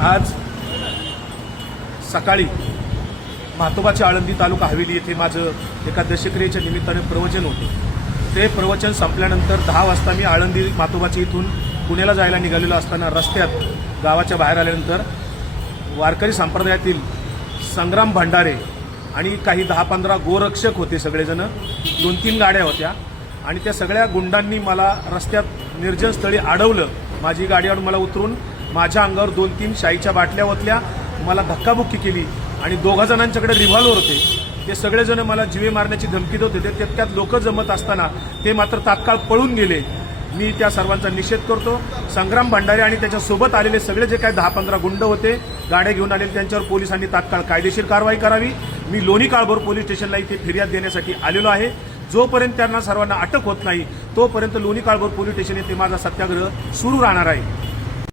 आज सकाळी म्हातोबाच्या आळंदी तालुका हवेली येथे माझं एका दशक्रियेच्या निमित्ताने प्रवचन होते। ते प्रवचन संपल्यानंतर 10 वाजता मी आळंदी म्हातोबाच्या इथून पुण्याला जायला निघालेलो असताना रस्त्यात गावाच्या बाहेर आल्यानंतर वारकरी संप्रदायातील संग्राम भंडारे आणि काही 10-15 गोरक्षक होते। सगळेजण 2-3 गाड्या होत्या आणि त्या सगळ्या गुंडांनी मला रस्त्यात निर्जन स्थळी अडवलं। माझी गाडीवर मला उतरून माझ्या अंगावर 2-3 शाईच्या बाटल्या ओतल्या, मला धक्काबुक्की केली आणि 2 जणांच्याकडे रिव्हॉल्वर होते। ते सगळेजण मला जीवे मारण्याची धमकी देत होते। त्यात लोक जमत असताना ते मात्र तात्काळ पळून गेले। मी त्या सर्वांचा निषेध करतो। संग्राम भंडारे आणि त्याच्यासोबत आलेले सगळे जे काही 10-15 गुंड होते, गाड्या घेऊन आलेले, त्यांच्यावर पोलिसांनी तात्काळ कायदेशीर कारवाई करावी। मी लोणी काळभोर पोलीस स्टेशनला इथे फिर्याद देण्यासाठी आलेलो आहे। जोपर्यंत त्यांना सर्वांना अटक होत नाही तोपर्यंत लोणी काळभोर पोलीस स्टेशन येथे माझा सत्याग्रह सुरू राहणार आहे।